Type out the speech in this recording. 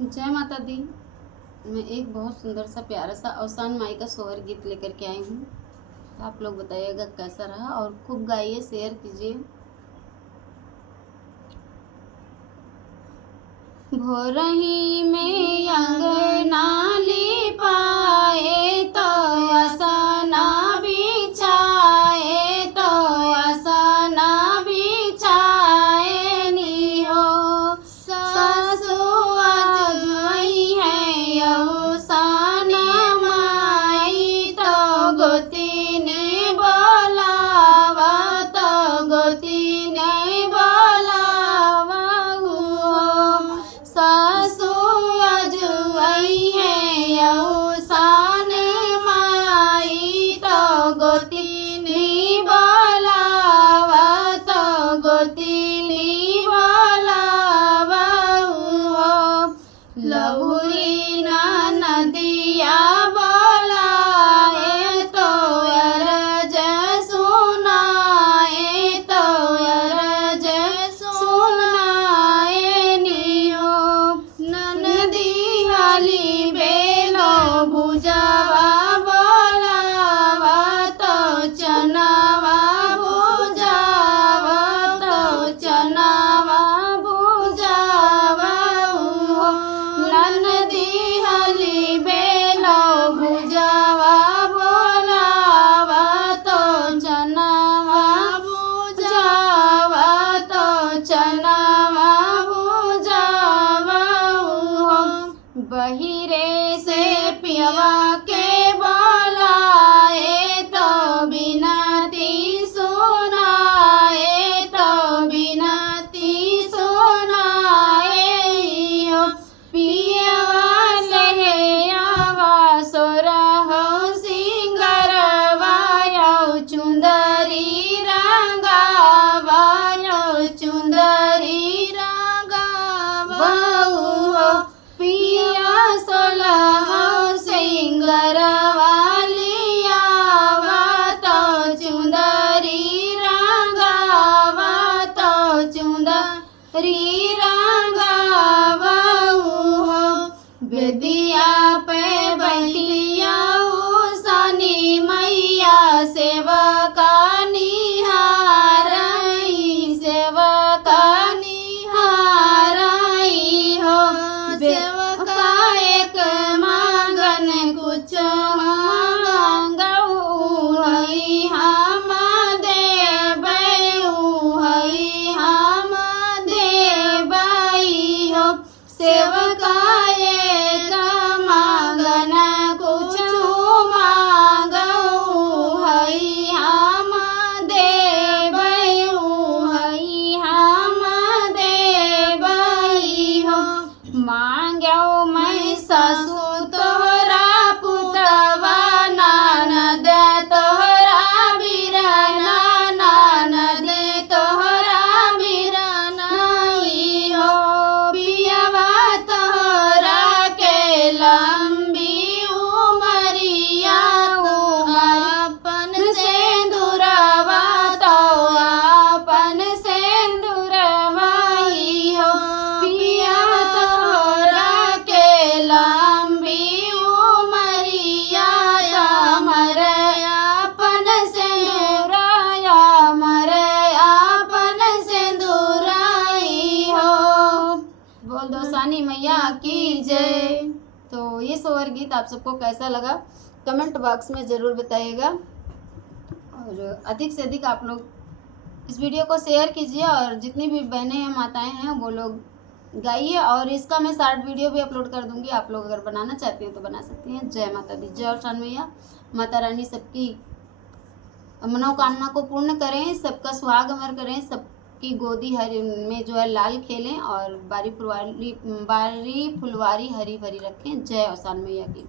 जय माता दी। मैं एक बहुत सुंदर सा प्यारा सा अवसान माई का सोहर गीत लेकर के आई हूँ। तो आप लोग बताइएगा कैसा रहा और खूब गाइए, शेयर कीजिए। भोरही में अंगना लिपाए तो असना बिछाए तो असना बिछाए नी हो ससुआ जुई है अवसान माई तो गोतिनी बोलावा तो गोतिनी बोलावा हो ससुआ जुई है अवसान माई तो गोतिनी बोलावा तो गोतिनी बोलावा हो लहुरी नदिया बोलाए तो अरज सुनाए तो अरज सुनाए नियो ननदी हाली बेलो भुजावा बोलावा तो चनावा भुजावा तो चनावा भुजावा हो ननदी हाली बेलो भुजावा बोलावा तो चनावा भुजावा तो चनावा भुजावा हो बहिरे से पियवा के बोलाए तो बिनती सुनाए तो बिनती सुनाए हो पियवा लहयावा सोरहो सिंगरवा यौ चुंदरी रंगावा यौ चुंदरी रंगावा हो पिया सोलहो सिंगरवा लियावा तो चुंदरी रंगावा तो चुंदरी रंगावा हो बेदिया पे बैठिया सनी मैया सेवका निहारई सेवका निहारई हो सेवका एक मांगन कुछ मांगऊ हई हम देबै हई हम देबै हो सेवका एक मांगन कुछ मांगऊ हई हम देबै हई हम देबै हो मांगौ मैं ससु तोहरा पुतवा ननद तोहरा बिरना ननद तोहरा बिरना हो पियवा तोहरा के लंबी उमरिया अपन सिंदूरवा तो अपन सिंदूरवा हो पिया तोहरा के लंबी उमरिया हमर अपन सिंदूराया हमर अपन सिंदूराई हो। बोल दो सानी मैया की जय। तो ये सोहर गीत आप सबको कैसा लगा कमेंट बॉक्स में ज़रूर बताइएगा और अधिक से अधिक आप लोग इस वीडियो को शेयर कीजिए और जितनी भी बहनें हैं माताएं हैं वो लोग गाइए और इसका मैं शॉर्ट वीडियो भी अपलोड कर दूंगी। आप लोग अगर बनाना चाहती हैं तो बना सकती हैं। जय माता दी। जय अवसान मैया। माता रानी सबकी मनोकामना को पूर्ण करें, सबका सुहाग अमर करें, सबकी गोदी हरी में जो है लाल खेलें और बारी फुलवारी हरी भरी रखें। जय अवसान मैया की।